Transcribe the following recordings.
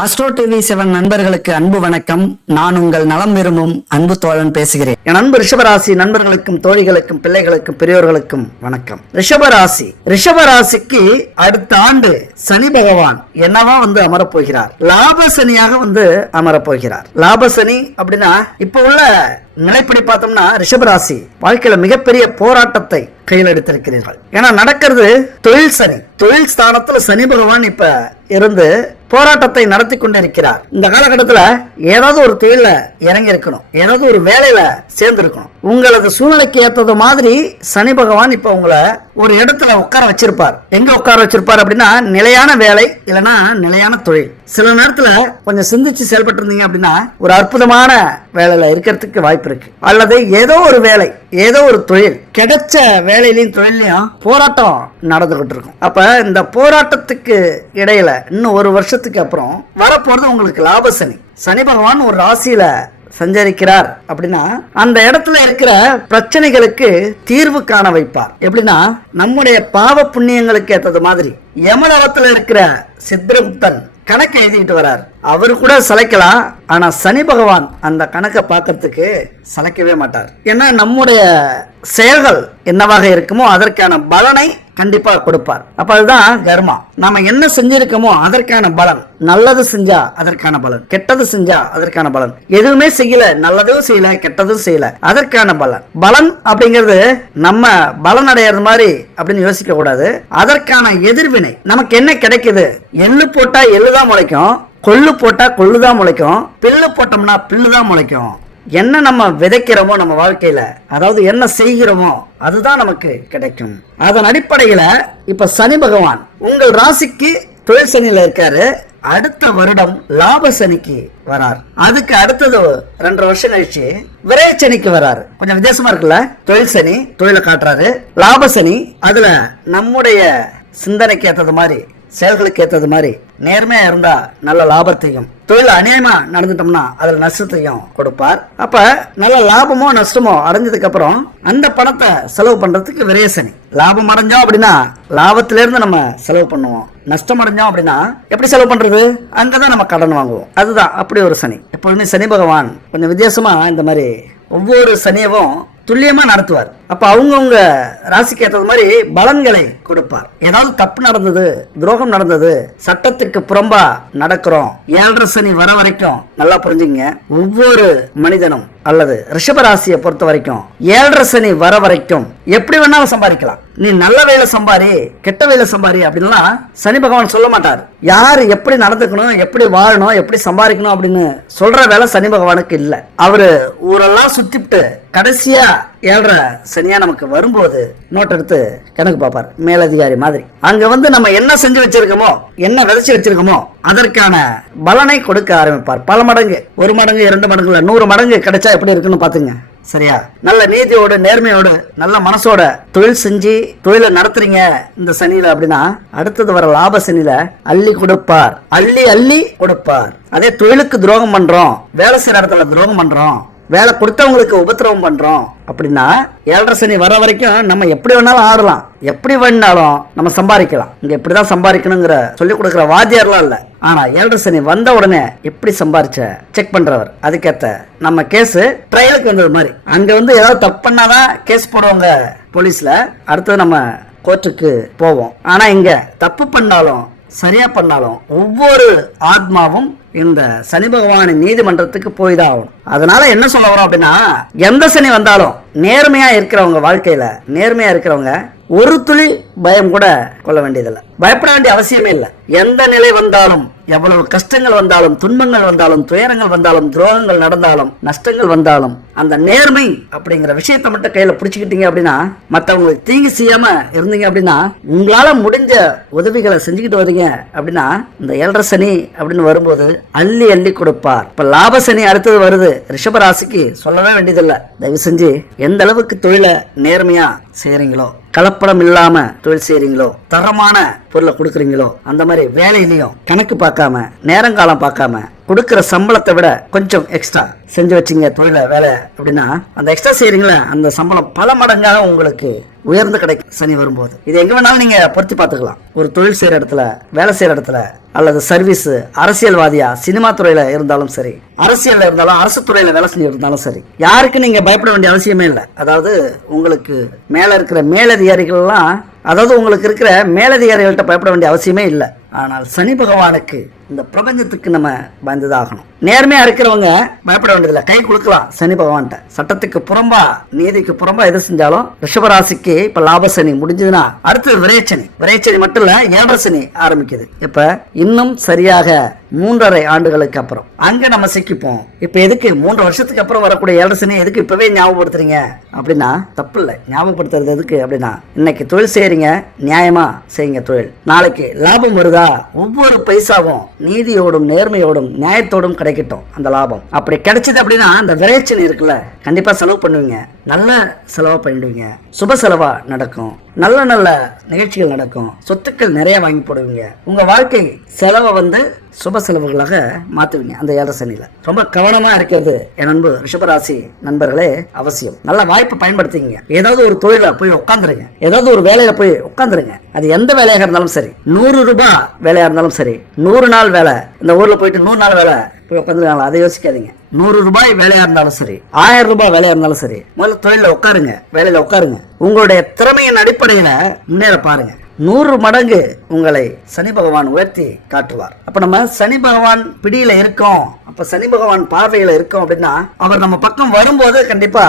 Astro TV seven நண்பர்களுக்கு அன்பு வணக்கம். நான் உங்கள் நலம் விரும்பும் அன்பு தோழன் பேசுகிறேன். என் அன்பு ரிஷபராசி நண்பர்களுக்கும் தோழிகளுக்கும் பிள்ளைகளுக்கும் பெரியோர்களுக்கும் வணக்கம். ரிஷபராசி. ரிஷபராசிக்கு அடுத்த ஆண்டு சனி பகவான் என்னவா வந்து அமரப் போகிறார் லாப சனியாக வந்து அமரப்போகிறார். லாப சனி அப்படின்னா இப்ப உள்ள நிலைப்படி பார்த்தோம்னா ரிஷபராசி வாழ்க்கையில மிகப்பெரிய போராட்டத்தை கையில் எடுத்திருக்கிறீர்கள். ஏன்னா நடக்கிறது தொழில் சனி. தொழில் ஸ்தானத்துல சனி பகவான் இப்ப இருந்து போராட்டத்தை நடத்தி கொண்டிருக்கிறார். இந்த காலகட்டத்துல ஏதாவது ஒரு தொழில இறங்கி இருக்கணும் ஏதாவது ஒரு வேலையில சேர்ந்துருக்கணும். உங்களது சூழ்நிலைக்கு ஏற்றது மாதிரி சனி பகவான் இப்போ உங்களை ஒரு இடத்துல உட்கார வச்சிருப்பார். எங்க உட்கார வச்சிருப்பார் அப்படின்னா நிலையான வேலை இல்லைன்னா நிலையான தொழில். சில நேரத்தில் கொஞ்சம் சிந்திச்சு செயல்பட்டு இருந்தீங்க அப்படின்னா ஒரு அற்புதமான வேலையில் இருக்கிறதுக்கு வாய்ப்பு இருக்கு. அல்லது ஏதோ ஒரு வேலை ஏதோ ஒரு தொழில் கிடைச்ச வேலையிலையும் தொழிலையும் போராட்டம் நடந்துகிட்டு இருக்கும். அப்ப இந்த போராட்டத்துக்கு இடையில இன்னும் ஒரு வருஷத்துக்கு அப்புறம் வரப்போறது உங்களுக்கு லாப சனி. சனி பகவான் ஒரு ராசியில சஞ்சரிக்கிறார் அப்படின்னா அந்த இடத்துல இருக்கிற பிரச்சனைகளுக்கு தீர்வு காண வைப்பார். எப்படின்னா நம்முடைய பாவ புண்ணியங்களுக்கு ஏத்தது மாதிரி யமனவத்தில் இருக்கிற சித்திரகுப்தன் கணக்கு எழுதிக்கிட்டு வரார். அவர் கூட சளைக்கலாம் ஆனால் சனி பகவான் அந்த கணக்கை பார்க்கறதுக்கு சளைக்கவே மாட்டார். ஏன்னா நம்முடைய செயல்கள் என்னவாக இருக்குமோ அதற்கான பலனை கண்டிப்பாக கொடுப்பார். அப்போ அதுதான் கர்மா. நாம என்ன செஞ்சிருக்கோமோ அதற்கான பலன். நல்லது செஞ்சா அதற்கான பலன். கெட்டது செஞ்சா அதற்கான பலன். எதுவுமே செய்யல நல்லதும் செய்யல கெட்டதும் செய்யல அதற்கான பலன். பலன் அப்படிங்கிறது நம்ம பலன் அடையிறது மாதிரி அப்படின்னு யோசிக்க கூடாது அதற்கான எதிர்வினை. நமக்கு என்ன கிடைக்குது? எள்ளு போட்டா எள்ளு தான் முளைக்கும். கொள்ளு போட்டால் கொள்ளு தான் முளைக்கும் பில்லு போட்டோம்னா பில்லு தான் முளைக்கும். என்ன நம்ம விதைக்கிறோமோ நம்ம வாழ்க்கையில் அதாவது என்ன செய்கிறோமோ அதுதான் நமக்கு கிடைக்கும். அதன் அடிப்படையில் இப்போ சனி பகவான் உங்கள் ராசிக்கு தொழில் சனியில் இருக்காரு. அடுத்த வருடம் லாப சனிக்கு வரார். அதுக்கு அடுத்தது ரெண்டரை வருஷம் கழிச்சு விரை சனிக்கு வராரு. கொஞ்சம் வித்தியாசமா இருக்குல்ல? தொழில் சனி தொழிலை காட்டுறாரு. லாப சனி அதுல நம்முடைய சிந்தனைக்கு ஏற்றது மாதிரி செயல்களுக்கு ஏற்றது மாதிரி நேர்மையா இருந்தா நல்ல லாபத்தையும் தொழில் அநியாயமா நடந்துட்டோம்னா அதுல நஷ்டத்தையும் கொடுப்பார். அப்ப நல்ல லாபமோ நஷ்டமோ அடைஞ்சதுக்கு அப்புறம் அந்த பணத்தை செலவு பண்றதுக்கு விரைய சனி. லாபம் அடைஞ்சோம் அப்படின்னா லாபத்துல இருந்து நம்ம செலவு பண்ணுவோம். நஷ்டம் அடைஞ்சோம் அப்படின்னா எப்படி செலவு பண்றது? அங்கதான் நம்ம கடன் வாங்குவோம். அதுதான் அப்படி ஒரு சனி. எப்பொழுதுமே சனி பகவான் கொஞ்சம் வித்தியாசமா இந்த மாதிரி ஒவ்வொரு சனியவும் துல்லியமாக நடத்துவார். அப்போ அவங்கவுங்க ராசிக்கு ஏற்றது மாதிரி பலன்களை கொடுப்பார். ஏதாவது தப்பு நடந்தது துரோகம் நடந்தது சட்டத்திற்கு புறம்பா நடக்கிறோம். ஏழரை சனி வர வரைக்கும் நல்லா புரிஞ்சுங்க ஒவ்வொரு மனிதனும் அல்லது ரிஷபராசியை பொறுத்த வரைக்கும் ஏழரை சனி வர வரைக்கும் எப்படி வேணாலும் சம்பாதிக்கலாம். நீ நல்ல வேலை சம்பாரி கெட்ட வேலை சம்பாரி அப்படின்லாம் சனி பகவான் சொல்ல மாட்டார். யார் எப்படி நடந்துக்கணும் எப்படி வாழணும் எப்படி சம்பாதிக்கணும் அப்படின்னு சொல்ற வேலை சனி பகவானுக்கு இல்ல. அவரு ஊரெல்லாம் சுத்திட்டு கடைசியா ஏழரை சனியா நமக்கு வரும்போது நோட் எடுத்து கணக்கு பார்ப்பார். மேலதிகாரி மாதிரி. அங்க வந்து நம்ம என்ன செஞ்சு வச்சிருக்கோமோ என்ன விதைச்சு வச்சிருக்கோமோ அதற்கான பலனை கொடுக்க ஆரம்பிப்பார். பல மடங்கு ஒரு மடங்கு இரண்டு மடங்கு இல்லை நூறு மடங்கு கிடைச்சா எப்படி இருக்குன்னு பாத்துங்க சரியா? நல்ல நீதியோட நேர்மையோட நல்ல மனசோட தொழில் செஞ்சு தொழிலை நடத்துறீங்க இந்த சனியில அப்படின்னா அடுத்தது வர லாப சனியில அள்ளி கொடுப்பார். அள்ளி அள்ளி கொடுப்பார். அதே தொழிலுக்கு துரோகம் பண்றோம் வேலை செய்யற இடத்துல துரோகம் பண்றோம் வேலை கொடுத்தவங்களுக்கு உபத்திரவம் பண்றோம் அப்படின்னா ஏழரை சனி வர வரைக்கும் நம்ம எப்படி வேணாலும் ஆடலாம் எப்படி வேணாலும் நம்ம சம்பாதிக்கலாம். இங்க இப்படிதான் சம்பாதிக்கணுங்கிற சொல்லி கொடுக்குற வாத்தியார்லாம் இல்ல. ஆனா ஏழரை சனி வந்த உடனே எப்படி சம்பாரிச்ச? செக் பண்றவர். அதுக்கேத்த நம்ம கேஸ் ட்ரையலுக்கு வந்தது மாதிரி. அங்க வந்து ஏதாவது தப்பு பண்ணாதான் கேஸ் போடுவாங்க போலீஸ்ல அடுத்தது நம்ம கோர்ட்டுக்கு போவோம். ஆனா இங்க தப்பு பண்ணாலும் சரியாக பண்ணாலும் ஒவ்வொரு ஆத்மாவும் இந்த சனி பகவானின் நீதிமன்றத்துக்கு போய் தான் ஆகணும். அதனால என்ன சொல்ல வரோம் அப்படின்னா எந்த சனி வந்தாலும் நேர்மையாக இருக்கிறவங்க வாழ்க்கையில் நேர்மையாக இருக்கிறவங்க ஒரு துளி பயம் கூட கொள்ள வேண்டியதில்லை. பயப்பட வேண்டிய அவசியமே இல்லை. எந்த நிலை வந்தாலும் எவ்வளவு கஷ்டங்கள் வந்தாலும் துன்பங்கள் வந்தாலும் துயரங்கள் வந்தாலும் துரோகங்கள் நடந்தாலும் நஷ்டங்கள் வந்தாலும் அந்த நேர்மை அப்படிங்கிற விஷயத்தை மட்டும் கையில பிடிச்சிக்கிட்டீங்க அப்படின்னா மற்றவங்களுக்கு தீங்கு செய்யாம இருந்தீங்க அப்படின்னா உங்களால முடிஞ்ச உதவிகளை செஞ்சுக்கிட்டு வரீங்க அப்படின்னா இந்த ஏழரை சனி அப்படின்னு வரும்போது அள்ளி அள்ளி கொடுப்பார். இப்ப லாப சனி அடுத்தது வருது. ரிஷபராசிக்கு சொல்லவே வேண்டியதில்லை. தயவு செஞ்சு எந்த அளவுக்கு தொழிலை நேர்மையா செய்யறீங்களோ கலப்படம் இல்லாம தொழில் செய்யறீங்களோ தரமான பொருளை கொடுக்குறீங்களோ அந்த மாதிரி வேலையிலையும் கணக்கு பார்க்காம நேரங்காலம் பார்க்காம கொடுக்குற சம்பளத்தை விட கொஞ்சம் எக்ஸ்ட்ரா செஞ்சு வச்சீங்க தொழில வேலை அப்படின்னா அந்த எக்ஸ்ட்ரா செய்கிறீங்களே அந்த சம்பளம் பல மடங்காக உங்களுக்கு உயர்ந்து கிடைக்கும் சனி வரும்போது. இது எங்க வேணாலும் நீங்க பொருத்தி பார்த்துக்கலாம். ஒரு தொழில் செய்யற இடத்துல வேலை செய்யற இடத்துல அல்லது சர்வீஸ் அரசியல்வாதியா சினிமா துறையில இருந்தாலும் சரி அரசியல்ல இருந்தாலும் அரசு துறையில வேலை செஞ்சு இருந்தாலும் சரி யாருக்கு நீங்க பயப்பட வேண்டிய அவசியமே இல்லை. அதாவது உங்களுக்கு மேல இருக்கிற மேலதிகாரிகள்லாம் அதாவது உங்களுக்கு இருக்கிற மேலதிகாரிகள்கிட்ட பயப்பட வேண்டிய அவசியமே இல்லை. ஆனால் சனி பகவானுக்கு இந்த பிரபஞ்சத்துக்கு நம்ம பயந்துதாகணும். நேர்மையா இருக்கிறவங்க பயப்பட வேண்டியதில்லை. கை கொடுக்கலாம் சனி பகவான்கிட்ட. சட்டத்துக்கு புறம்பா நீதிக்கு புறம்பா எது செஞ்சாலும் ரிஷபராசிக்கு இப்ப லாப சனி முடிஞ்சதுன்னா அடுத்தது விரைச்சனி விரைச்சனி மட்டும் இல்ல ஏழரை சனி ஆரம்பிக்குது. இப்ப இன்னும் சரியாக மூன்றரை ஆண்டுகளுக்கு அப்புறம். அங்க நம்ம சிக்கிப்போம். இப்ப எதுக்கு மூன்று வருஷத்துக்கு அப்புறம் வரக்கூடிய ஏழரை சனி? எதுக்கு இப்பவே ஞாபகப்படுத்துறீங்க? அப்படின்னா தப்பு இல்லை. ஞாபகப்படுத்துறது எதுக்கு அப்படின்னா இன்னைக்கு தொழில் செய்யறீங்க நியாயமா செய்யுங்க தொழில். நாளைக்கு லாபம் வருதா? ஒவ்வொரு பைசாவும் நீதியோடும் நேர்மையோடும் நியாயத்தோடும் கிடைக்கட்டும் அந்த லாபம். அப்படி கிடைச்சது அப்படின்னா அந்த விரைச்சனி இருக்குல்ல. கண்டிப்பா செலவு பண்ணுவீங்க. நல்ல செலவாக பண்ணிடுவீங்க. சுப செலவா நடக்கும். நல்ல நல்ல நிகழ்ச்சிகள் நடக்கும். சொத்துக்கள் நிறைய வாங்கி போடுவீங்க. உங்க வாழ்க்கை செலவை வந்து சுப செலவுகளாக மாத்துவீங்க அந்த ஏழரை ரொம்ப கவனமா இருக்கிறது என் அன்பு ரிஷபராசி நண்பர்களே அவசியம். நல்ல வாய்ப்பை பயன்படுத்திங்க ஏதாவது ஒரு தொழில போய் உட்காந்துருங்க ஏதாவது ஒரு வேலையில போய் உட்காந்துருங்க அது எந்த வேலையாக இருந்தாலும் சரி. நூறு ரூபாய் வேலையா இருந்தாலும் சரி. நூறு நாள் வேலை. இந்த ஊர்ல போயிட்டு நூறு நாள் வேலை. போய் உட்காந்துருக்காங்களா அதை யோசிக்காதீங்க. நூறு ரூபாய் வேலையா இருந்தாலும் சரி ஆயிரம் ரூபாய் வேலையா இருந்தாலும் சரி முதல்ல தொழில உட்காருங்க வேலையில உட்காருங்க. உங்களுடைய திறமையின் அடிப்படையில முன்னேற பாருங்க. நூறு மடங்கு உங்களை சனி பகவான் உயர்த்தி காட்டுவார். அப்ப நம்ம சனி பகவான் பிடியில இருக்கோம். அப்ப சனி பகவான் பார்வையில இருக்கோம் அப்படின்னா அவர் நம்ம பக்கம் வரும்போது கண்டிப்பா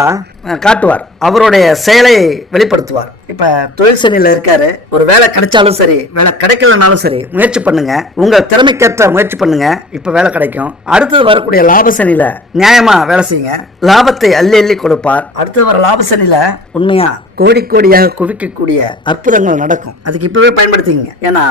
காட்டுவார். அவருடைய செயலை வெளிப்படுத்துவார். இப்ப தொழில் சனியில இருக்காரு. ஒரு வேலை கிடைச்சாலும் சரி வேலை கிடைக்கலனாலும் சரி முயற்சி பண்ணுங்க. உங்க திறமைக்கேற்ற முயற்சி பண்ணுங்க. இப்ப வேலை கிடைக்கும். அடுத்தது வரக்கூடிய லாப சனியில நியாயமா வேலை செய்யுங்க. லாபத்தை அள்ளி அள்ளி கொடுப்பார். அடுத்தது வர லாப சனியில உண்மையா கோடி கோடியாக குவிக்கக்கூடிய அற்புதங்கள் நடக்கும். அதுக்கு இப்பவே பயன்படுத்திங்க ஏன்னா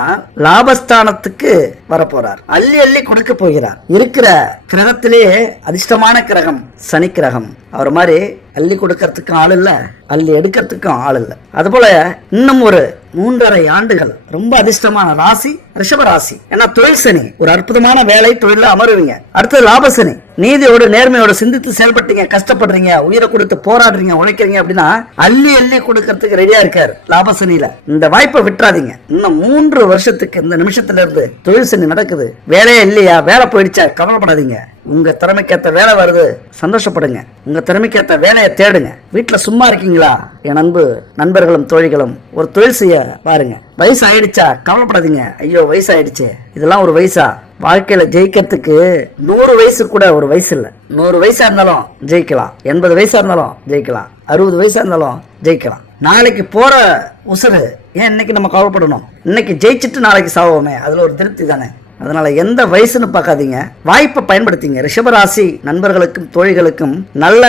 லாபஸ்தானத்துக்கு வரப்போறார். அள்ளி அள்ளி கொடுக்க போகிறார். இருக்கிற கிரகத்திலேயே அதிர்ஷ்டமான கிரகம் சனி கிரகம். அவர் மாதிரி அள்ளி கொடுக்கறதுக்கும் ஆள் இல்லை அள்ளி எடுக்கிறதுக்கும் ஆள் இல்லை. அதுபோல் இன்னும் ஒரு மூன்றரை ஆண்டுகள் ரொம்ப அதிர்ஷ்டமான ராசி ரிஷப ராசி. ஏன்னா தொழில் சனி ஒரு அற்புதமான வேலை தொழில அமருவீங்க. அடுத்தது லாபசனி நீதியோட நீதியோடு நேர்மையோடு சிந்தித்து செயல்பட்டீங்க கஷ்டப்படுறீங்க உயிரை கொடுத்து போராடுறீங்க உழைக்கிறீங்க அப்படின்னா அள்ளி அள்ளி கொடுக்கறதுக்கு ரெடியா இருக்காரு லாபசனியில இந்த வாய்ப்பை விட்டுறாதீங்க. இன்னும் மூன்று வருஷத்துக்கு இந்த நிமிஷத்துல இருந்து தொழில் சனி நடக்குது. வேலையே இல்லையா? வேலை போயிடுச்சா? கவலைப்படாதீங்க. உங்க திறமைக்கேத்த வேலை வருது. சந்தோஷப்படுங்க. உங்க திறமைக்கேத்த வேலையை தேடுங்க. வீட்டுல சும்மா இருக்கீங்களா? என் அன்பு நண்பர்களும் தோழிகளும் ஒரு தொழில் செய்ய பாருங்க. வயசு ஆயிடுச்சா கவலைப்படாதீங்க. ஐயோ வயசு ஆயிடுச்சு இதெல்லாம் ஒரு வயசா? வாழ்க்கையில ஜெயிக்கிறதுக்கு நூறு வயசு கூட ஒரு வயசு இல்ல. நூறு வயசா இருந்தாலும் ஜெயிக்கலாம். எண்பது வயசா இருந்தாலும் ஜெயிக்கலாம். அறுபது வயசா இருந்தாலும் ஜெயிக்கலாம். நாளைக்கு போற உசுறு ஏன் இன்னைக்கு நம்ம கவலைப்படணும்? இன்னைக்கு ஜெயிச்சுட்டு நாளைக்கு சாவோமே. அதுல ஒரு திருப்தி தானே. அதனால எந்த வயசுன்னு பார்க்காதீங்க. வாய்ப்பை பயன்படுத்திங்க. ரிஷபராசி நண்பர்களுக்கும் தோழிகளுக்கும் நல்ல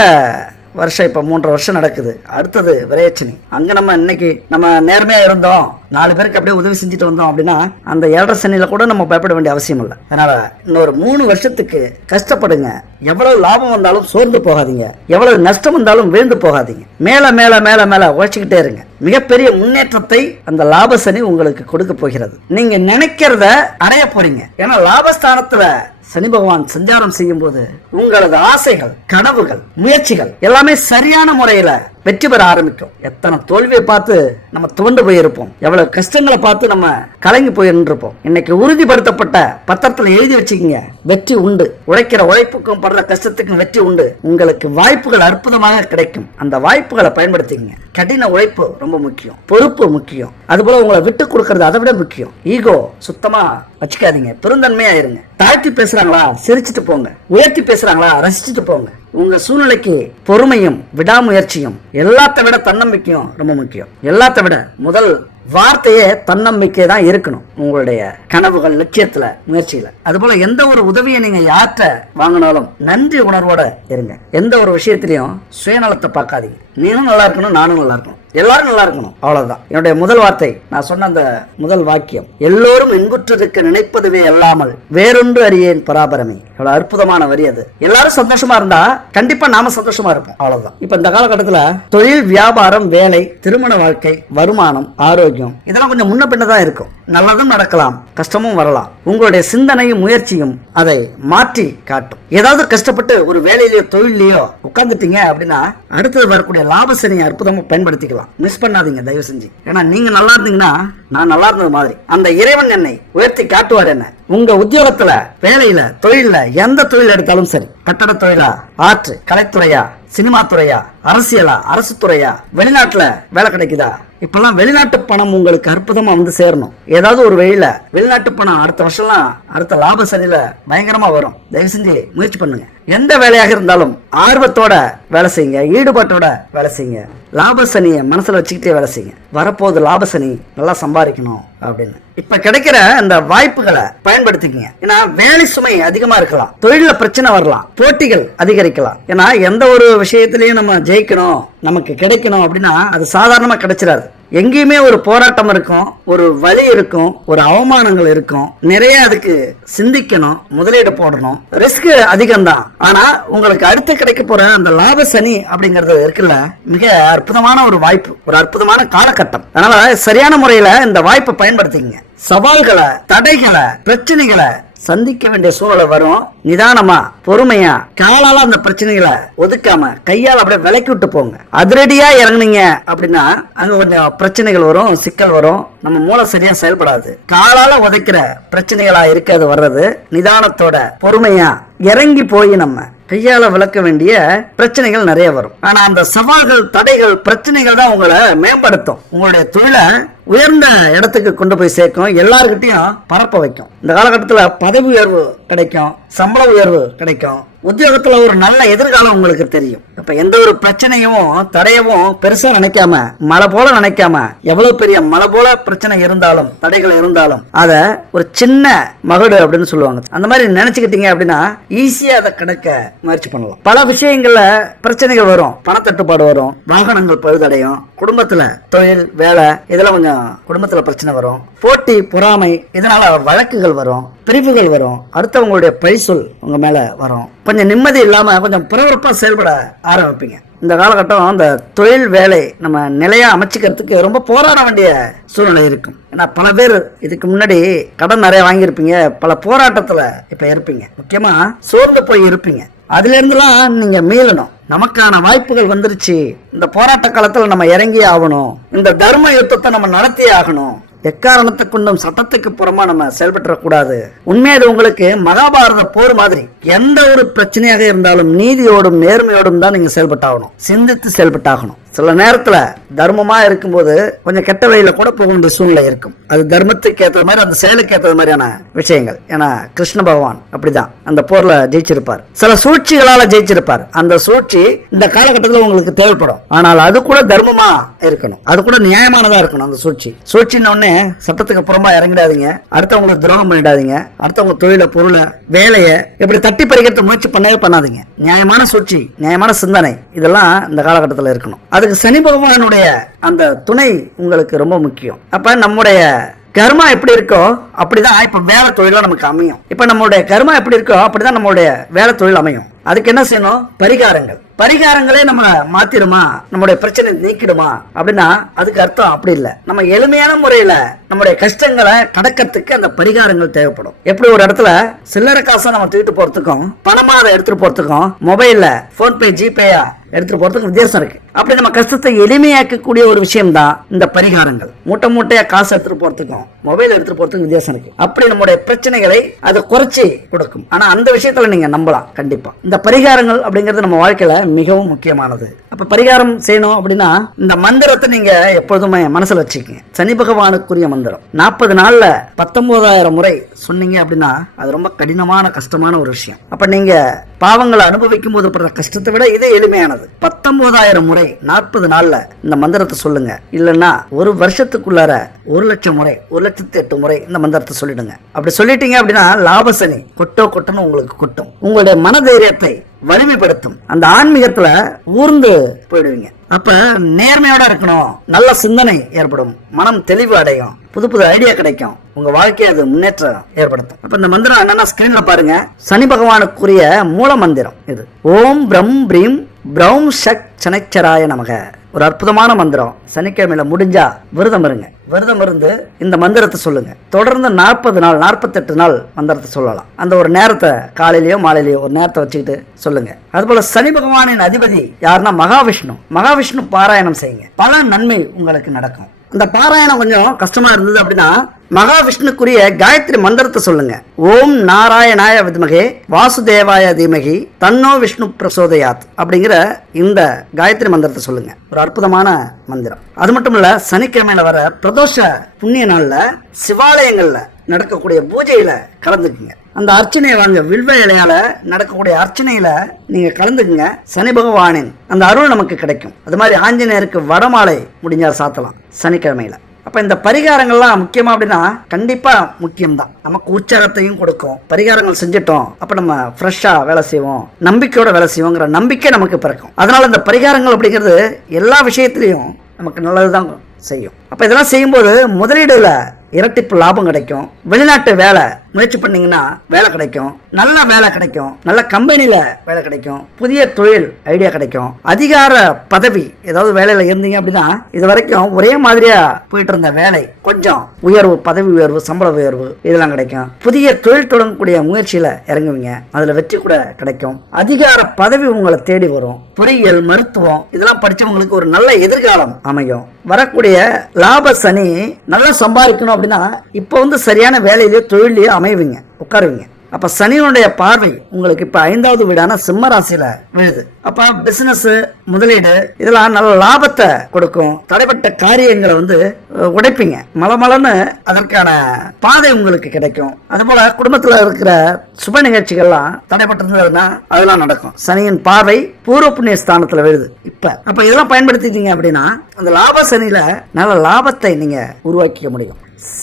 வருஷம் இப்போ மூன்றரை வருஷம் நடக்குது. அடுத்தது விரையச்சனி. அங்கே நம்ம இன்னைக்கு நம்ம நேர்மையாக இருந்தோம். நாலு பேருக்கு அப்படியே உதவி செஞ்சுட்டு வந்தோம் அப்படின்னா அந்த ஏழரை சனியில் கூட நம்ம பயப்பட வேண்டிய அவசியம் இல்லை. அதனால் இன்னொரு மூணு வருஷத்துக்கு கஷ்டப்படுங்க. எவ்வளவு லாபம் வந்தாலும் சோர்ந்து போகாதீங்க. எவ்வளவு நஷ்டம் வந்தாலும் வீழ்ந்து போகாதீங்க. மேலே மேலே மேலே மேலே உழைச்சிக்கிட்டே இருங்க. மிகப்பெரிய முன்னேற்றத்தை அந்த லாப சனி உங்களுக்கு கொடுக்க போகிறது. நீங்கள் நினைக்கிறத அடைய போறீங்க. ஏன்னா லாபஸ்தானத்தில் சனி பகவான் சஞ்சாரம் செய்யும் போது உங்களது ஆசைகள் கனவுகள் முயற்சிகள் எல்லாமே சரியான முறையில வெற்றி பெற ஆரம்பிக்கும். எத்தனை தோல்வியை பார்த்து நம்ம துவண்டு போயிருப்போம். எவ்வளவு கஷ்டங்களை பார்த்து நம்ம கலங்கி போயிருப்போம் இன்னைக்கு உறுதிப்படுத்தப்பட்ட பத்திரத்தில் எழுதி வச்சுக்கோங்க. வெற்றி உண்டு. உழைக்கிற உழைப்புக்கும் படுற கஷ்டத்துக்கும் வெற்றி உண்டு. உங்களுக்கு வாய்ப்புகள் அற்புதமாக கிடைக்கும். அந்த வாய்ப்புகளை பயன்படுத்திக்கங்க. கடின உழைப்பு ரொம்ப முக்கியம். பொறுப்பு முக்கியம். அதுபோல உங்களை விட்டு கொடுக்கறது அதை விட முக்கியம். ஈகோ சுத்தமா வச்சுக்காதீங்க. பெருந்தன்மையா இருங்க. தாழ்த்தி பேசுறாங்களா? சிரிச்சிட்டு போங்க. உயர்த்தி பேசுறாங்களா? ரசிச்சுட்டு போங்க. உங்க சூழ்நிலைக்கு பொறுமையும் விடாமுயற்சியும் எல்லாத்த விட தன்னம்பிக்கையும் ரொம்ப முக்கியம். எல்லாத்த விட முதல் வார்த்தையே தன்னம்பிக்கை தான் இருக்கணும் உங்களுடைய கனவுகள் லட்சியத்துல முயற்சியில. அதுபோல எந்த ஒரு உதவியை நீங்க யார்கிட்ட வாங்கினாலும் நன்றி உணர்வோட இருங்க. எந்த ஒரு விஷயத்திலையும் சுயநலத்தை பார்க்காதீங்க. நீனும் நல்லா இருக்கணும் நானும் நல்லா இருக்கணும். எல்லாரும் நல்லா இருக்கணும். அவ்வளவுதான். என்னுடைய முதல் வார்த்தை நான் சொன்ன அந்த முதல் வாக்கியம் எல்லோரும் இன்புற்றிருக்க நினைப்பதுவே அல்லாமல் வேறொன்று அறியேன் பராபரமே. எவ்வளவு அற்புதமான வரி அது. எல்லாரும் சந்தோஷமா இருந்தா கண்டிப்பா நாம சந்தோஷமா இருப்போம். அவ்வளவுதான். இப்ப இந்த காலகட்டத்துல தொழில் வியாபாரம் வேலை திருமண வாழ்க்கை வருமானம் ஆரோக்கியம் இதெல்லாம் கொஞ்சம் முன்ன பின்ன தான் இருக்கும். நல்லதும் நடக்கலாம் கஷ்டமும் வரலாம். உங்களுடைய சிந்தனையும் முயற்சியும் அதை மாற்றி காட்டும். ஏதாவது கஷ்டப்பட்டு ஒரு வேலையிலயோ தொழிலையோ உட்கார்ந்துட்டீங்க அப்படின்னா அடுத்தது வரக்கூடிய லாப அற்புதமாக அற்புதமா பயன்படுத்திக்கலாம். மிஸ் பண்ணாதீங்க தயவு செஞ்சு. ஏன்னா நீங்க நல்லா இருந்தீங்கன்னா நான் நல்லா இருந்தது மாதிரி. அந்த இறைவன் என்னை உயர்த்தி காட்டுவார் என்ன? உங்க உத்தியோகத்துல வேலையில தொழில எந்த தொழில் எடுத்தாலும் சரி. கட்டட தொழிலா ஆற்று கலைத்துறையா சினிமா துறையா அரசியலா அரசு துறையா வெளிநாட்டுல வேலை கிடைக்குதா? இப்பெல்லாம் வெளிநாட்டு பணம் உங்களுக்கு அற்புதமா வந்து சேரணும். ஏதாவது ஒரு வழியில வெளிநாட்டு பணம் அடுத்த வருஷம்லாம் அடுத்த லாப சனியில பயங்கரமா வரும். தயவு செஞ்சு முயற்சி பண்ணுங்க. எந்த வேலையாக இருந்தாலும் ஆர்வத்தோட வேலை செய்யுங்க ஈடுபாட்டோட வேலை செய்யுங்க. லாப சனியை வச்சுக்கிட்டே வேலை செய்யுங்க. வரப்போகுது லாப சனி நல்லா சம்பாதிக்கணும் அப்படின்னு. இப்ப கிடைக்கிற அந்த வாய்ப்புகளை பயன்படுத்திக்கங்க. ஏன்னா வேலை சுமை அதிகமா இருக்கலாம். தொழில பிரச்சனை வரலாம். போட்டிகள் அதிகரிக்கலாம். ஏன்னா எந்த ஒரு விஷயத்திலையும் நம்ம ஜெயிக்கணும் நமக்கு கிடைக்கணும் அப்படின்னா அது சாதாரணமா கிடைச்சிடாது எங்கேயுமே ஒரு போராட்டம் இருக்கும் ஒரு வழி இருக்கும் ஒரு அவமானங்கள் இருக்கும். நிறைய அதுக்கு சிந்திக்கணும் முதலீடு போடணும். ரிஸ்க் அதிகம்தான். ஆனா உங்களுக்கு அடுத்து கிடைக்க போற அந்த லாப சனி அப்படிங்கறது இருக்குல்ல மிக அற்புதமான ஒரு வாய்ப்பு ஒரு அற்புதமான காலகட்டம். அதனால சரியான முறையில இந்த வாய்ப்பை பயன்படுத்திக்கங்க. சவால்களை தடைகளை பிரச்சனைகளை சந்திக்க வேண்டிய சூழலை வரும். நிதானமா பொறுமையா காலால அந்த பிரச்சனைகளை ஒதுக்காம கையால் அப்படியே விலக்கி விட்டு போங்க. அதிரடியா இறங்குனீங்க அப்படின்னா அங்க கொஞ்சம் பிரச்சனைகள் வரும் சிக்கல் வரும். நம்ம மூளை சரியா செயல்படாது. காலால உதைக்கிற பிரச்சனைகளா இருக்காது வர்றது. நிதானத்தோட பொறுமையா இறங்கி போய் நம்ம கையால விளக்க வேண்டிய பிரச்சனைகள் நிறைய வரும். ஆனா அந்த சவால்கள் தடைகள் பிரச்சனைகள் தான் உங்களை மேம்படுத்தும். உங்களுடைய தொழிலை உயர்ந்த இடத்துக்கு கொண்டு போய் சேர்க்கும். எல்லாருக்கிட்டையும் பரப்ப வைக்கும். இந்த காலகட்டத்தில் பதவி உயர்வு கிடைக்கும் சம்பள உயர்வு கிடைக்கும். உத்தியோகத்தில் ஒரு நல்ல எதிர்காலம் உங்களுக்கு தெரியும். இப்போ எந்த ஒரு பிரச்சனையும் தடையவும் பெருசாக நினைக்காம மலை போல நினைக்காம எவ்வளோ பெரிய மலை போல பிரச்சனை இருந்தாலும் தடைகள் இருந்தாலும் அதை ஒரு சின்ன மகடு அப்படின்னு சொல்லுவாங்க. அந்த மாதிரி நினச்சிக்கிட்டீங்க அப்படின்னா ஈஸியாக அதை கிடக்க முயற்சி பண்ணலாம். பல விஷயங்களில் பிரச்சனைகள் வரும். பணத்தட்டுப்பாடு வரும். வாகனங்கள் பழுதடையும். குடும்பத்தில் தொழில் வேலை இதெல்லாம் கொஞ்சம் குடும்பத்தில் பிரச்சனை வரும். போட்டி பொறாமை இதனால் வழக்குகள் வரும் பிரிவுகள் வரும். அடுத்தவங்களுடைய பழிசொல் உங்கள் மேலே வரும். கொஞ்சம் நிம்மதி இல்லாமல் கொஞ்சம் பிறவரப்பாக செயல்பட ஆரம்பிப்பீங்க. இந்த காலகட்டம் அந்த தொழில் வேலை நம்ம நிலையாக அமைச்சிக்கிறதுக்கு ரொம்ப போராட வேண்டிய சூழ்நிலை இருக்கும். ஏன்னா பல பேர் இதுக்கு முன்னாடி கடன் நிறைய வாங்கியிருப்பீங்க. பல போராட்டத்தில் இப்போ இருப்பீங்க. முக்கியமாக சோர்ந்து போய் இருப்பீங்க. அதுலேருந்துலாம் நீங்கள் மீளணும் நமக்கான வாய்ப்புகள் வந்துருச்சு. இந்த போராட்ட காலத்தில் நம்ம இறங்கி ஆகணும். இந்த தர்ம யுத்தத்தை நம்ம நடத்தியே ஆகணும். எக்காரணத்தை கொண்டும் சட்டத்துக்கு புறமா நம்ம செயல்பட்டுறக்கூடாது. உண்மையா உங்களுக்கு மகாபாரத போர் மாதிரி. எந்த ஒரு பிரச்சனையாக இருந்தாலும் நீதியோடும் நேர்மையோடும் தான் நீங்க செயல்பட்டாகணும். சிந்தித்து செயல்பட்டாகணும். சில நேரத்தில் தர்மமாக இருக்கும்போது கொஞ்சம் கெட்ட வழியில் கூட போக வேண்டிய சூழ்நிலை இருக்கும். அது தர்மத்துக்கு ஏற்ற மாதிரி அந்த செயலுக்கு ஏற்ற மாதிரியான விஷயங்கள். ஏன்னா கிருஷ்ண பகவான் அப்படிதான். அந்த போரில் ஜெயிச்சிருப்பார். சில சூழ்ச்சிகளால் ஜெயிச்சிருப்பார். அந்த சூழ்ச்சி இந்த காலகட்டத்தில் உங்களுக்கு தேவைப்படும். ஆனால் அது கூட தர்மமா இருக்கணும். அது கூட நியாயமானதாக இருக்கணும் அந்த சூழ்ச்சி. சூழ்ச்சின்னு உடனே சட்டத்துக்கு புறமா இறங்கிடாதீங்க. அடுத்தவங்களுக்கு துரோகம் பண்ணிடாதீங்க. அடுத்தவங்க தொழிலை பொருளை வேலையை இப்படி தட்டி பறிக்கிறது முயற்சி பண்ணவே பண்ணாதீங்க. நியாயமான சூழ்ச்சி நியாயமான சிந்தனை இதெல்லாம் இந்த காலகட்டத்தில் இருக்கணும். அதுக்கு சனி பகவானுடைய அந்த துணை உங்களுக்கு ரொம்ப முக்கியம். அப்ப நம்முடைய கர்மா எப்படி இருக்கோ அப்படிதான் இப்ப வேலை தொழிலாக நமக்கு அமையும். இப்ப நம்மளுடைய கர்மா எப்படி இருக்கோ அப்படிதான் நம்மளுடைய வேலை தொழில் அமையும். அதுக்கு என்ன செய்யணும்? பரிகாரங்கள். பரிகாரங்களே நம்ம மாத்திடுமா நம்மளுடைய பிரச்சனை நீக்கிடுமா? அப்படின்னா அதுக்கு அர்த்தம் அப்படி இல்லை. நம்ம எளிமையான முறையில நம்முடைய கஷ்டங்களை கடக்கிறதுக்கு அந்த பரிகாரங்கள் தேவைப்படும். எப்படி ஒரு இடத்துல சில்லறை காசை நம்ம தூக்கிட்டு போறதுக்கும் பணமா அதை எடுத்துட்டு போறதுக்கும் மொபைல்ல போன்பே ஜிபேயா எடுத்துகிட்டு போகிறதுக்கு வித்தியாசம் இருக்குது அப்படி நம்ம கஷ்டத்தை எளிமையாக்கக்கூடிய ஒரு விஷயம் தான் இந்த பரிகாரங்கள். மூட்டை மூட்டையாக காசு எடுத்துகிட்டு போகிறதுக்கும் மொபைல் எடுத்துகிட்டு போகிறதுக்கும் வித்தியாசம் இருக்குது அப்படி நம்முடைய பிரச்சனைகளை அதை குறைச்சி கொடுக்கும். ஆனால் அந்த விஷயத்துல நீங்கள் நம்பலாம் கண்டிப்பாக இந்த பரிகாரங்கள் அப்படிங்கிறது நம்ம வாழ்க்கையில் மிகவும் முக்கியமானது. அப்போ பரிகாரம் செய்யணும் அப்படின்னா இந்த மந்திரத்தை நீங்கள் எப்பொழுதுமே மனசில் வச்சுக்கங்க. சனி பகவானுக்குரிய மந்திரம். நாற்பது நாளில் பத்தொன்பதாயிரம் முறை சொன்னீங்க அப்படின்னா அது ரொம்ப கடினமான கஷ்டமான ஒரு விஷயம். அப்போ நீங்கள் பாவங்களை அனுபவிக்கும் போது படுற கஷ்டத்தை விட இது எளிமையானது. பத்தொன்பதாயிரம் முறை நாற்பது நாள்ல இந்த மந்திரத்தை சொல்லுங்க. இல்லைன்னா ஒரு வருஷத்துக்குள்ளார ஒரு லட்சம் முறை ஒரு லட்சத்தி எட்டு முறை இந்த மந்திரத்தை சொல்லிடுங்க. அப்படி சொல்லிட்டீங்க அப்படின்னா லாபசனி கொட்டோ கொட்டணும் உங்களுக்கு கொட்டும். உங்களுடைய மனதைரியத்தை வலிமைப்படுத்தும். அந்த ஆன்மீகத்துல ஊர்ந்து போயிடுவீங்க. அப்ப நேர்மையோட இருக்கணும். நல்ல சிந்தனை ஏற்படும். மனம் தெளிவு அடையும். புது புது ஐடியா கிடைக்கும். உங்க வாழ்க்கையை அது முன்னேற்றம் ஏற்படுத்தும். அப்ப இந்த மந்திரம் என்னன்னா ஸ்கிரீன்ல பாருங்க. சனி பகவானுக்குரிய மூல மந்திரம் இது. ஓம் பிரம் பிரீம் பிரௌம் சக் சனைச்சராய நமக. ஒரு அற்புதமான மந்திரம். சனிக்கிழமையில முடிஞ்சா விரதம் இருங்க. விரதம் இருந்து இந்த மந்திரத்தை சொல்லுங்க. தொடர்ந்து நாற்பது நாள் நாற்பத்தெட்டு நாள் மந்திரத்தை சொல்லலாம். அந்த ஒரு நேரத்தை காலையிலயோ மாலையிலயோ ஒரு நேரத்தை வச்சுக்கிட்டு சொல்லுங்க. அதுபோல சனி பகவானின் அதிபதி யாருன்னா மகாவிஷ்ணு. மகாவிஷ்ணு பாராயணம் செய்யுங்க. பல நன்மை உங்களுக்கு நடக்கும். இந்த பாராயணம் கொஞ்சம் கஷ்டமா இருந்தது அப்படின்னா மகாவிஷ்ணுக்குரிய காயத்ரி மந்திரத்தை சொல்லுங்க. ஓம் நாராயணாய வித்மகே வாசுதேவாய தீமகி தன்னோ விஷ்ணு பிரசோதயாத் அப்படிங்கிற இந்த காயத்ரி மந்திரத்தை சொல்லுங்க. ஒரு அற்புதமான மந்திரம். அது மட்டும் இல்ல சனிக்கிழமையில வர பிரதோஷ புண்ணிய நாள்ல சிவாலயங்கள்ல நடக்கக்கூடிய பூஜையில் கலந்துக்குங்க. அந்த அர்ச்சனையை வாங்க வில்வ இலையால் நடக்கக்கூடிய அர்ச்சனையில் நீங்கள் கலந்துக்குங்க. சனி பகவானின் அந்த அருள் நமக்கு கிடைக்கும். அது மாதிரி ஆஞ்சநேயருக்கு வடமாலை முடிஞ்சால் சாத்தலாம் சனிக்கிழமையில். அப்போ இந்த பரிகாரங்கள்லாம் முக்கியமாக அப்படின்னா கண்டிப்பாக முக்கியம்தான். நமக்கு உற்சாகத்தையும் கொடுக்கும். பரிகாரங்கள் செஞ்சிட்டோம் அப்போ நம்ம ஃப்ரெஷ்ஷாக வேலை செய்வோம் நம்பிக்கையோட வேலை செய்வோங்கிற நம்பிக்கை நமக்கு பிறக்கும். அதனால் இந்த பரிகாரங்கள் அப்படிங்கிறது எல்லா விஷயத்துலையும் நமக்கு நல்லது தான் செய்யும். அப்போ இதெல்லாம் செய்யும்போது முதலீடுல இரட்டிப்பு லாபம் கிடைக்கும். வெளிநாட்டு வேலை முயற்சி பண்ணீங்கன்னா வேலை கிடைக்கும். நல்ல வேலை கிடைக்கும். நல்ல கம்பெனியில் வேலை கிடைக்கும். புதிய தொழில் ஐடியா கிடைக்கும். அதிகார பதவி ஏதாவது வேலையில் இருந்தீங்க அப்படின்னா இது வரைக்கும் ஒரே மாதிரியா போயிட்டு இருந்த வேலை. கொஞ்சம் உயர்வு பதவி உயர்வு சம்பள உயர்வு இதெல்லாம் கிடைக்கும். புதிய தொழில் தொடங்கக்கூடிய முயற்சியில் இறங்குவீங்க. அதில் வெற்றி கூட கிடைக்கும். அதிகார பதவி உங்களை தேடி வரும். பொறியியல் மருத்துவம் இதெல்லாம் படித்தவங்களுக்கு ஒரு நல்ல எதிர்காலம் அமையும். வரக்கூடிய லாப சனி நல்லா சம்பாதிக்கணும் அப்படின்னா இப்போ வந்து சரியான வேலையிலேயோ தொழிலையோ அமைவீங்க உட்காருவீங்க. அப்ப சனியினுடைய பார்வை உங்களுக்கு இப்ப ஐந்தாவது வீடான சிம்ம ராசியில விழுது. அப்ப பிசினஸ் முதலீடு இதெல்லாம் நல்ல லாபத்தை கொடுக்கும். தடைப்பட்ட காரியங்களை வந்து உடைப்பீங்க. மலமலன்னு அதற்கான பாதை உங்களுக்கு கிடைக்கும். அதுபோல் குடும்பத்துல இருக்கிற சுப நிகழ்ச்சிகள்லாம் தடைப்பட்டிருந்ததுன்னா அதெல்லாம் நடக்கும். சனியின் பார்வை பூர்வ புண்ணிய ஸ்தானத்துல விழுது இப்ப. அப்ப இதெல்லாம் பயன்படுத்திட்டீங்க அப்படின்னா அந்த லாப சனியில நல்ல லாபத்தை நீங்க உருவாக்கிக்க முடியும்.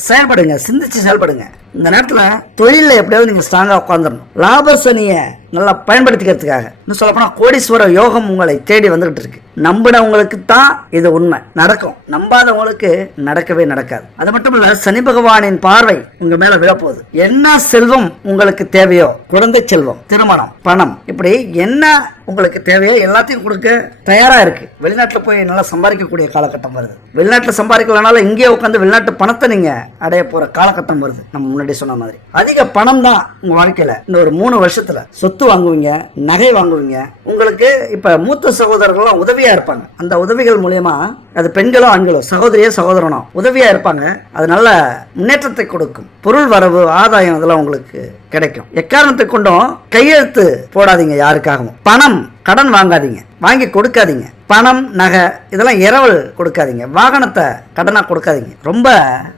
செயல்படுங்க சிந்திச்சு செயல்படுங்க. இந்த நேரத்தில் தொழிலில் எப்படியாவது நீங்கள் ஸ்ட்ராங்காக உட்காந்துடணும் லாப சனியை நல்லா பயன்படுத்திக்கிறதுக்காக. இன்னும் சொல்லப்போனால் கோடீஸ்வர யோகம் உங்களை தேடி வந்துகிட்டு இருக்கு. நம்பினவங்களுக்கு தான் இது உண்மை. நடக்கும். நம்பாதவங்களுக்கு நடக்கவே நடக்காது. அது மட்டும் இல்ல சனி பகவானின் பார்வை உங்க மேல விழப்போகுது. என்ன செல்வம் உங்களுக்கு தேவையோ? குழந்தை செல்வம் திருமணம் பணம். இப்படி என்ன உங்களுக்கு தேவையோ எல்லாத்தையும் கொடுக்க தயாராக இருக்கு. வெளிநாட்டில் போய் நல்லா சம்பாதிக்கக்கூடிய காலகட்டம் வருது. வெளிநாட்டில் சம்பாதிக்கலனால இங்கேயே உட்காந்து வெளிநாட்டு பணத்தை நீங்கள் அடைய போகிற காலகட்டம் வருது. நம்ம முன்னாடி சொன்ன மாதிரி. அதிக பணம் தான் உங்க வாழ்க்கையில இந்த ஒரு மூணு வருஷத்துல சொத்து வாங்குவீங்க நகை வாங்குவீங்க. உங்களுக்கு இப்ப மூத்த சகோதரர்கள்லாம் உதவியா இருப்பாங்க. அந்த உதவிகள் மூலயமா அது பெண்களோ ஆண்களோ சகோதரியோ சகோதரனோ உதவியா இருப்பாங்க. அது நல்ல முன்னேற்றத்தை கொடுக்கும். பொருள் வரவு ஆதாயம் இதெல்லாம் உங்களுக்கு கிடைக்கும். எக்காரணத்தை கொண்டும் கையெழுத்து போடாதீங்க யாருக்காகவும். பணம் கடன் வாங்காதீங்க. வாங்கி கொடுக்காதீங்க. பணம் நகை இதெல்லாம் இரவல் கொடுக்காதீங்க. வாகனத்தை கடனாக கொடுக்காதீங்க. ரொம்ப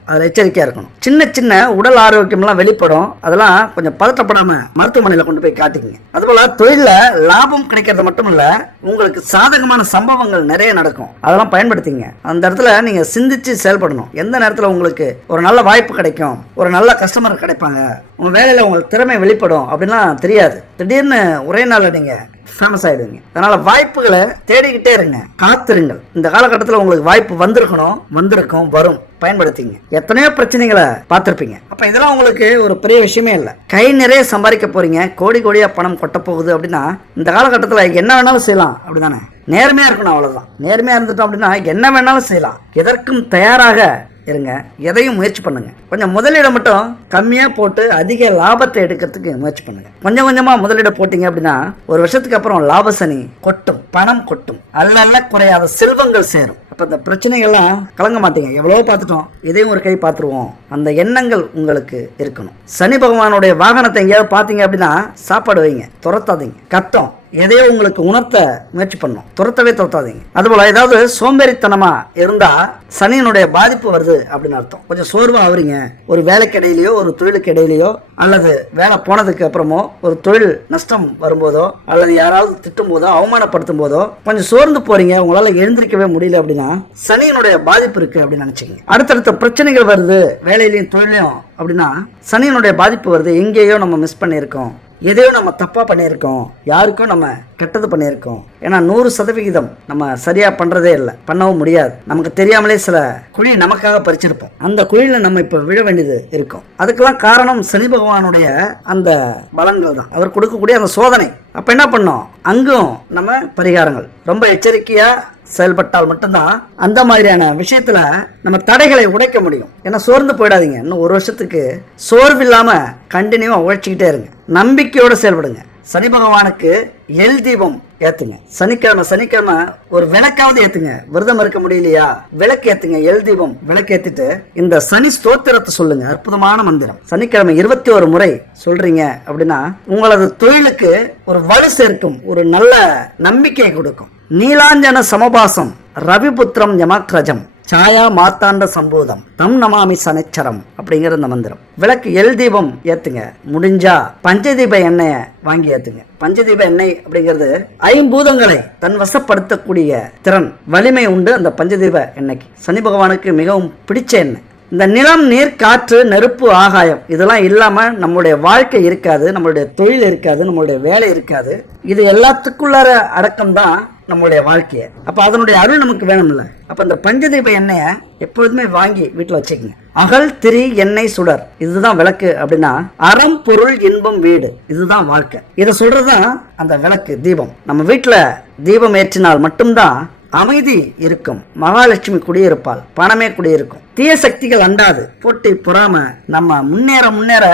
அதில் எச்சரிக்கையாக இருக்கணும். சின்ன சின்ன உடல் ஆரோக்கியம்லாம் வெளிப்படும். அதெல்லாம் கொஞ்சம் பதட்டப்படாமல் மருத்துவமனையில் கொண்டு போய் காட்டிக்கங்க. அதுபோல் தொழிலில் லாபம் கிடைக்கிறது மட்டும் இல்லை உங்களுக்கு சாதகமான சம்பவங்கள் நிறைய நடக்கும். அதெல்லாம் பயன்படுத்திங்க. அந்த இடத்துல நீங்கள் சிந்திச்சு செயல்படணும். எந்த நேரத்தில் உங்களுக்கு ஒரு நல்ல வாய்ப்பு கிடைக்கும் ஒரு நல்ல கஸ்டமர் கிடைப்பாங்க உங்கள் வேலையில் உங்களுக்கு திறமை வெளிப்படும் அப்படின்லாம் தெரியாது. திடீர்னு ஒரே நாளில் நீங்கள் ஃபேமஸ் ஆகிடுவீங்க அதனால் வாய்ப்புகளை தேடிக்கிட்டே இருங்க. காத்திருங்கள். இந்த காலகட்டத்தில் உங்களுக்கு வாய்ப்பு வந்திருக்கணும் வந்திருக்கும் வரும். பயன்படுத்திங்க. எத்தனையோ பிரச்சனைகளை பார்த்துருப்பீங்க. அப்போ இதெல்லாம் உங்களுக்கு ஒரு பெரிய விஷயமே இல்லை. கை நிறைய சம்பாதிக்க போகிறீங்க கோடி கோடியாக பணம் கொட்ட போகுது அப்படின்னா இந்த காலகட்டத்தில் என்ன வேணாலும் செய்யலாம். அப்படிதானே? நேர்மையாக இருக்கணும் அவ்வளோதான் நேர்மையாக இருந்துட்டோம் அப்படின்னா என்ன வேணாலும் செய்யலாம். எதற்கும் தயாராக இருங்க. எதையும் முயற்சி பண்ணுங்க. கொஞ்சம் முதலீடை மட்டும் கம்மியாக போட்டு அதிக லாபத்தை எடுக்கிறதுக்கு முயற்சி பண்ணுங்க. கொஞ்சம் கொஞ்சமாக முதலீடு போட்டீங்க அப்படின்னா ஒரு வருஷத்துக்கு அப்புறம் லாபசனி கொட்டும் பணம் கொட்டும். அல்ல அல்ல குறையாத செல்வங்கள் சேரும். இப்போ இந்த பிரச்சனைகள்லாம் கலங்க மாட்டீங்க. எவ்வளோ பார்த்துட்டோம். இதையும் ஒரு கை பார்த்துருவோம். அந்த எண்ணங்கள் உங்களுக்கு இருக்கணும். சனி பகவானுடைய வாகனத்தை எங்கேயாவது பார்த்தீங்க அப்படின்னா சாப்பாடு வைங்க. துரத்தாதீங்க. கத்தம். எதையோ உங்களுக்கு உணர்த்த முயற்சி பண்ணும். துரத்தவே துரத்தாதீங்க. அதுபோல் ஏதாவது சோம்பேறித்தனமாக இருந்தால் சனியினுடைய பாதிப்பு வருது அப்படின்னு அர்த்தம். கொஞ்சம் சோர்வாக ஆகுறீங்க. ஒரு வேலைக்கு இடையிலையோ ஒரு தொழிலுக்கு இடையிலையோ அல்லது வேலை போனதுக்கு அப்புறமோ ஒரு தொழில் நஷ்டம் வரும்போதோ அல்லது யாராவது திட்டும் போதோ அவமானப்படுத்தும் போதோ கொஞ்சம் சோர்ந்து போகிறீங்க உங்களால் எழுந்திருக்கவே முடியல அப்படின்னா சனியினுடைய பாதிப்பு இருக்கு அப்படின்னு நினைச்சுக்கங்க. அடுத்தடுத்த பிரச்சனைகள் வருது வேலையிலையும் தொழிலையும். அப்படின்னா சனியினுடைய பாதிப்பு வருது எங்கேயோ நம்ம மிஸ் பண்ணியிருக்கோம். எதையோ நம்ம தப்பாக பண்ணியிருக்கோம். யாருக்கும் நம்ம கெட்டது பண்ணியிருக்கோம். ஏன்னா நூறு சதவிகிதம் நம்ம சரியாக பண்ணுறதே இல்லை. பண்ணவும் முடியாது. நமக்கு தெரியாமலே சில குழி நமக்காக பறிச்சிருப்போம். அந்த குழியில் நம்ம இப்போ விழ வேண்டியது இருக்கும். அதுக்கெல்லாம் காரணம் சனி பகவானுடைய அந்த பலன்கள் தான். அவர் கொடுக்கக்கூடிய அந்த சோதனை. அப்போ என்ன பண்ணோம்? அங்கும் நம்ம பரிகாரங்கள். ரொம்ப எச்சரிக்கையாக செயல்பட்டால் மட்டும்தான் அந்த மாதிரியான விஷயத்துல நம்ம தடைகளை உடைக்க முடியும். ஏன்னா சோர்ந்து போயிடாதீங்க. இன்னும் ஒரு வருஷத்துக்கு சோர்வு இல்லாம கண்டினியூவா உழைச்சிக்கிட்டே இருங்க. நம்பிக்கையோட செயல்படுங்க. சனி பகவானுக்கு எல் தீபம் ஏத்துங்க. சனிக்கிழமை சனிக்கிழமை ஒரு விளக்காவது ஏத்துங்க. விரதம் இருக்க முடியலையா? விளக்கு ஏத்துங்க. எல் தீபம் விளக்கு ஏத்திட்டு இந்த சனி ஸ்தோத்திரத்தை சொல்லுங்க. அற்புதமான மந்திரம். சனிக்கிழமை இருபத்தி ஒரு முறை சொல்றீங்க அப்படின்னா உங்களது தொழிலுக்கு ஒரு வலு சேர்க்கும். ஒரு நல்ல நம்பிக்கையை கொடுக்கும். நீலாஞ்சன சமபாசம் ரவிபுத்திரம் யமக்ரஜம் சாயா மாத்தாண்ட சம்பூதம் தம் நமாமி சனச்சரம் அப்படிங்கிற இந்த மந்திரம். விளக்கு எல் தீபம் ஏத்துங்க. முடிஞ்சா பஞ்சதீப எண்ணெய வாங்கி ஏத்துங்க. பஞ்சதீப எண்ணெய் அப்படிங்கிறது ஐம்பூதங்களை தன் வசப்படுத்தக்கூடிய திறன் வலிமை உண்டு அந்த பஞ்சதீப எண்ணெய்க்கு. சனி பகவானுக்கு மிகவும் பிடிச்ச எண்ணெய். இந்த நிலம் நீர் காற்று நெருப்பு ஆகாயம் இதெல்லாம் இல்லாமல் நம்மளுடைய வாழ்க்கை இருக்காது நம்மளுடைய தொழில் இருக்காது நம்மளுடைய வேலை இருக்காது. இது எல்லாத்துக்குள்ளார அடக்கம் தான் நம்மளுடைய வாழ்க்கையை. அப்போ அதனுடைய அருள் நமக்கு வேணும்ல. அப்போ இந்த பஞ்சதீப எண்ணெயை எப்பொழுதுமே வாங்கி வீட்டில் வச்சுக்கோங்க. அகல் திரி எண்ணெய் சுடர். இதுதான் விளக்கு அப்படின்னா அறம் பொருள் இன்பம் வீடு. இதுதான் வாழ்க்கை. இதை சொல்றதுதான் அந்த விளக்கு தீபம். நம்ம வீட்டில் தீபம் ஏற்றினால் மட்டும்தான் அமைதி இருக்கும். மகாலட்சுமி குடியிருப்பால் பணமே குடியிருக்கும். தீய சக்திகள் அண்டாது. போட்டி பொறாம நம்ம முன்னேற முன்னேற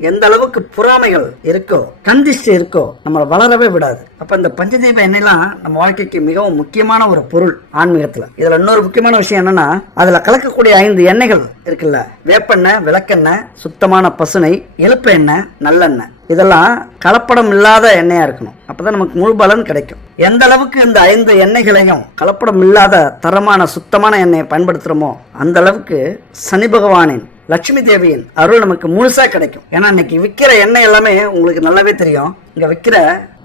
எந்த அளவுக்கு பொறாமைகள் இருக்கோ கந்திஷ்டு இருக்கோ நம்மளை வளரவே விடாது. அப்ப இந்த பஞ்சதீப எண்ணெய்லாம் நம்ம வாழ்க்கைக்கு மிகவும் முக்கியமான ஒரு பொருள் ஆன்மீகத்துல. இதுல இன்னொரு முக்கியமான விஷயம் என்னன்னா அதுல கலக்கக்கூடிய ஐந்து எண்ணெய்கள் இருக்குல்ல. வேப்பெண்ணெய் விளக்கெண்ணெய் சுத்தமான பசுனை இழுப்பு எண்ணெய் நல்லெண்ணெய். இதெல்லாம் கலப்படம் இல்லாத எண்ணெயா இருக்கணும். அப்பதான் நமக்கு முழு பலன் கிடைக்கும். எந்த அளவுக்கு இந்த ஐந்து எண்ணெய்களையும் கலப்படம் இல்லாத தரமான சுத்தமான எண்ணெயை பயன்படுத்துறோமோ அந்த அளவுக்கு சனி பகவானின் லட்சுமி தேவியின் அருள் நமக்கு முழுசாக கிடைக்கும். ஏன்னா இன்னைக்கு விற்கிற எண்ணெய் எல்லாமே உங்களுக்கு நல்லாவே தெரியும். இங்கே விற்கிற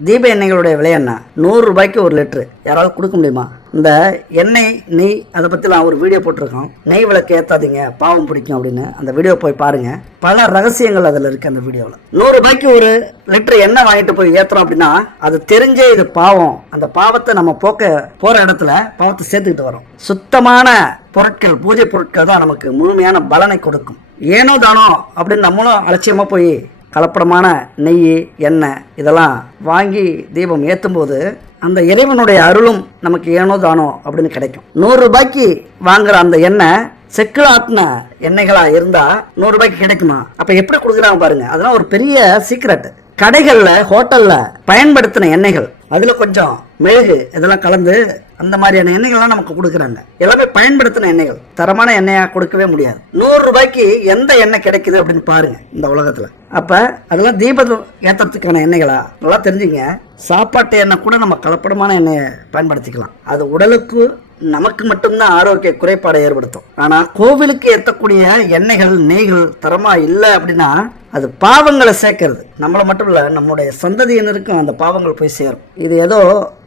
தீப எண்ணெய்களுடைய விலை என்ன? நூறு ரூபாய்க்கு ஒரு லிட்ரு யாராவது கொடுக்க முடியுமா? இந்த எண்ணெய் நெய் அதை பற்றிலாம் நான் ஒரு வீடியோ போட்டிருக்கோம். நெய் விளக்கு ஏற்றாதீங்க பாவம் பிடிக்கும் அப்படின்னு. அந்த வீடியோ போய் பாருங்கள் பல ரகசியங்கள் அதில் இருக்குது அந்த வீடியோவில் நூறு ரூபாய்க்கு ஒரு லிட்டர் எண்ணெய் வாங்கிட்டு போய் ஏற்றுறோம் அப்படின்னா அது தெரிஞ்சே இது பாவம். அந்த பாவத்தை நம்ம போக்க போகிற இடத்துல பாவத்தை சேர்த்துக்கிட்டு வரோம். சுத்தமான பொருட்கள் பூஜை பொருட்கள் தான் நமக்கு முழுமையான பலனை கொடுக்கும். ஏனோ தானோ அப்படின்னு நம்மளும் அலட்சியமாக போய் கலப்படமான நெய் எண்ணெய் இதெல்லாம் வாங்கி தீபம் ஏற்றும் போது அந்த இறைவனுடைய அருளும் நமக்கு ஏனோ தானோ அப்படின்னு கிடைக்கும். நூறு ரூபாய்க்கு வாங்குற அந்த எண்ணெய் செக்கில் ஆட்டின எண்ணெய்களாக இருந்தால் நூறு ரூபாய்க்கு கிடைக்குமா? அப்போ எப்படி கொடுக்குறாங்க பாருங்க. அதெல்லாம் ஒரு பெரிய சீக்ரெட் கடைகளில் ஹோட்டலில் பயன்படுத்தின எண்ணெய்கள். அதில் கொஞ்சம் மெழுகு இதெல்லாம் கலந்து அந்த மாதிரியான எண்ணெய்கள்லாம் நமக்கு கொடுக்குறாங்க. எல்லாமே பயன்படுத்தின எண்ணெய்கள். தரமான எண்ணெயாக கொடுக்கவே முடியாது. நூறு ரூபாய்க்கு எந்த எண்ணெய் கிடைக்குது அப்படின்னு பாருங்க இந்த உலகத்தில். அப்போ அதெல்லாம் தீபம் ஏற்றத்துக்கான எண்ணெய்களா? நல்லா தெரிஞ்சுங்க. சாப்பாட்டு எண்ணெய் கூட நம்ம கலப்படமான எண்ணெயை பயன்படுத்திக்கலாம். அது உடலுக்கு நமக்கு மட்டும்தான் ஆரோக்கிய குறைபாடை ஏற்படுத்தும். ஆனால் கோவிலுக்கு ஏற்றக்கூடிய எண்ணெய்கள் நெய்கள் தரமாக இல்லை அப்படின்னா அது பாவங்களை சேர்க்கறது. நம்மளை மட்டும் இல்லை நம்முடைய சந்ததியினருக்கும் அந்த பாவங்கள் போய் சேரும். இது ஏதோ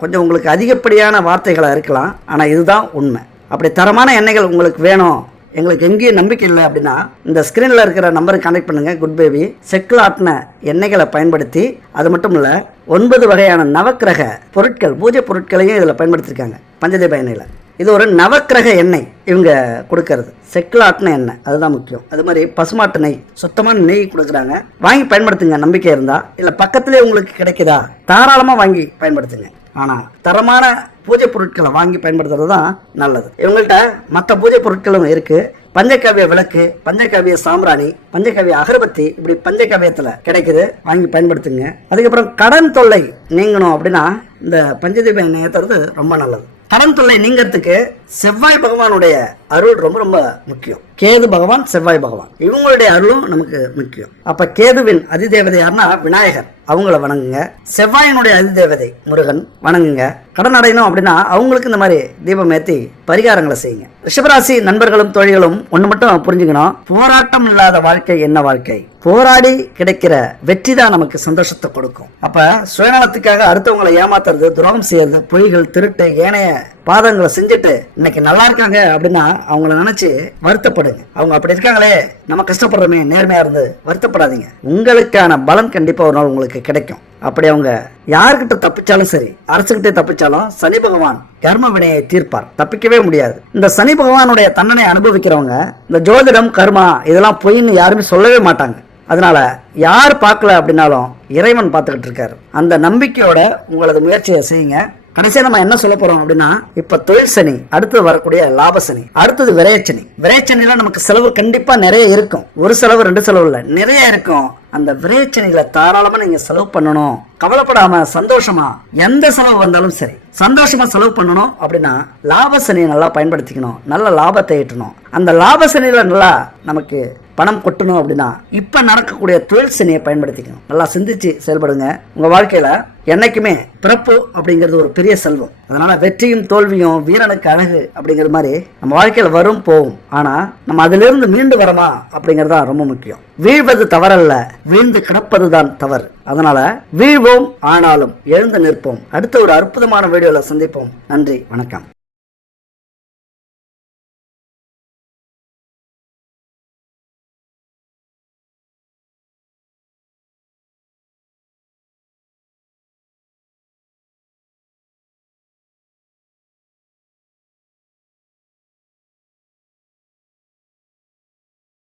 கொஞ்சம் உங்களுக்கு அதிகப்படியான வார்த்தைகளாக இருக்கலாம். ஆனால் இதுதான் உண்மை. அப்படி தரமான எண்ணெய்கள் உங்களுக்கு வேணும் எங்களுக்கு எங்கேயும் நம்பிக்கை இல்லை அப்படின்னா இந்த ஸ்க்ரீனில் இருக்கிற நம்பருக்கு கனெக்ட் பண்ணுங்கள் குட் பேபி செக்கில் ஆட்டின எண்ணெய்களை பயன்படுத்தி அது மட்டும் இல்லை ஒன்பது வகையான நவக்கிரக பொருட்கள் பூஜை பொருட்களையும் இதில் பயன்படுத்தியிருக்காங்க பஞ்சதேப எண்ணெயில். இது ஒரு நவக்கிரக எண்ணெய் இவங்க கொடுக்கறது. செக்கிலாட்டின எண்ணெய் அதுதான் முக்கியம். அது மாதிரி பசுமாட்டு நெய் சுத்தமான நெய் கொடுக்குறாங்க. வாங்கி பயன்படுத்துங்க நம்பிக்கை இருந்தால் இல்லை பக்கத்துலேயே உங்களுக்கு கிடைக்குதா தாராளமாக வாங்கி பயன்படுத்துங்க. ஆனால் தரமான பூஜை பொருட்களை வாங்கி பயன்படுத்துறது தான் நல்லது. இவங்கள்ட்ட மற்ற பூஜை பொருட்களும் இருக்குது பஞ்சகாவிய விளக்கு பஞ்சகாவிய சாம்பிராணி பஞ்சகாவிய அகர்பத்தி இப்படி பஞ்சகாவியத்தில் கிடைக்குது. வாங்கி பயன்படுத்துங்க. அதுக்கப்புறம் கடன் தொல்லை நீங்கணும் அப்படின்னா இந்த பஞ்சதீப எண்ணெயை தருது ரொம்ப நல்லது. கடன் தொல்லை நீங்கிறதுக்கு செவ்வாய் பகவானுடைய அருள் ரொம்ப ரொம்ப முக்கியம். கேது பகவான் செவ்வாய் பகவான். இவங்களுடைய அருளும் நமக்கு முக்கியம். அப்ப கேதுவின் அதிதேவதை யாருன்னா விநாயகர். அவங்கள வணங்குங்க. செவ்வாயினுடைய அதிதேவதை முருகன் வணங்குங்க. கடன் அடையணும் அப்படின்னா அவங்களுக்கு இந்த மாதிரி தீபம் ஏற்றி பரிகாரங்களை செய்யுங்க. ரிஷபராசி நண்பர்களும் தொழில்களும் ஒன்று மட்டும் புரிஞ்சுக்கணும். போராட்டம் இல்லாத வாழ்க்கை என்ன வாழ்க்கை? போராடி கிடைக்கிற வெற்றி தான் நமக்கு சந்தோஷத்தை கொடுக்கும். அப்போ சுயநலத்துக்காக அடுத்தவங்களை ஏமாத்துறது துரோகம் செய்யறது பொய்கள் திருட்டு ஏனைய பாதங்களை செஞ்சுட்டு இன்னைக்கு நல்லா இருக்காங்க அப்படின்னா அவங்கள நினைச்சு வருத்தப்படுங்க. அவங்க அப்படி இருக்காங்களே நம்ம கஷ்டப்படுறோமே நேர்மையா இருந்து வருத்தப்படாதீங்க. உங்களுக்கான பலன் கண்டிப்பா ஒரு நாள் உங்களுக்கு கிடைக்கும். அப்படி அவங்க யாருக்கிட்ட தப்பிச்சாலும் சரி அரசுகிட்ட தப்பிச்சாலும் சனி பகவான் கர்ம வினையை தீர்ப்பார். தப்பிக்கவே முடியாது. இந்த சனி பகவானுடைய தண்டனை அனுபவிக்கிறவங்க இந்த ஜோதிடம் கர்மா இதெல்லாம் பொய்ன்னு யாருமே சொல்லவே மாட்டாங்க. அதனால யார் பார்க்கல அப்படின்னாலும் இறைவன் பார்த்துக்கிட்டு இருக்காரு. அந்த நம்பிக்கையோட உங்களது முயற்சியை செய்யுங்க. கடைசியா நம்ம என்ன சொல்ல போறோம் அப்படின்னா இப்ப தொழில் சனி அடுத்தது வரக்கூடிய லாப சனி அடுத்தது விரையச்சனி விரையச்சனில நமக்கு செலவு கண்டிப்பா நிறைய இருக்கும். ஒரு செலவு ரெண்டு செலவு இல்ல. நிறைய இருக்கும். அந்த விரையச்சனில தாராளமா நீங்க செலவு பண்ணணும். கவலைப்படாம சந்தோஷமா எந்த செலவு வந்தாலும் சரி சந்தோஷமா செலவு பண்ணணும் அப்படின்னா லாப சனியை நல்லா பயன்படுத்திக்கணும். நல்ல லாபத்தை ஈட்டணும். அந்த லாப சனியில் நல்லா நமக்கு பணம் கொட்டணும் அப்படின்னா இப்போ நடக்கக்கூடிய தொழில் சனியை பயன்படுத்திக்கணும். நல்லா சிந்திச்சு செயல்படுங்க. உங்கள் வாழ்க்கையில் என்னைக்குமே பிறப்பு அப்படிங்கிறது ஒரு பெரிய செல்வம். அதனால் வெற்றியும் தோல்வியும் வீரனுக்கு அழகு அப்படிங்கிற மாதிரி நம்ம வாழ்க்கையில் வரும் போகும். ஆனால் நம்ம அதிலிருந்து மீண்டு வரமா அப்படிங்கிறது தான் ரொம்ப முக்கியம். வீழ்வது தவறல்ல வீழ்ந்து கிடப்பதுதான் தவறு. அதனால் வீழ்வோம் ஆனாலும் எழுந்து நிற்போம். அடுத்த ஒரு அற்புதமான வீடியோவில் சந்திப்போம். நன்றி வணக்கம்.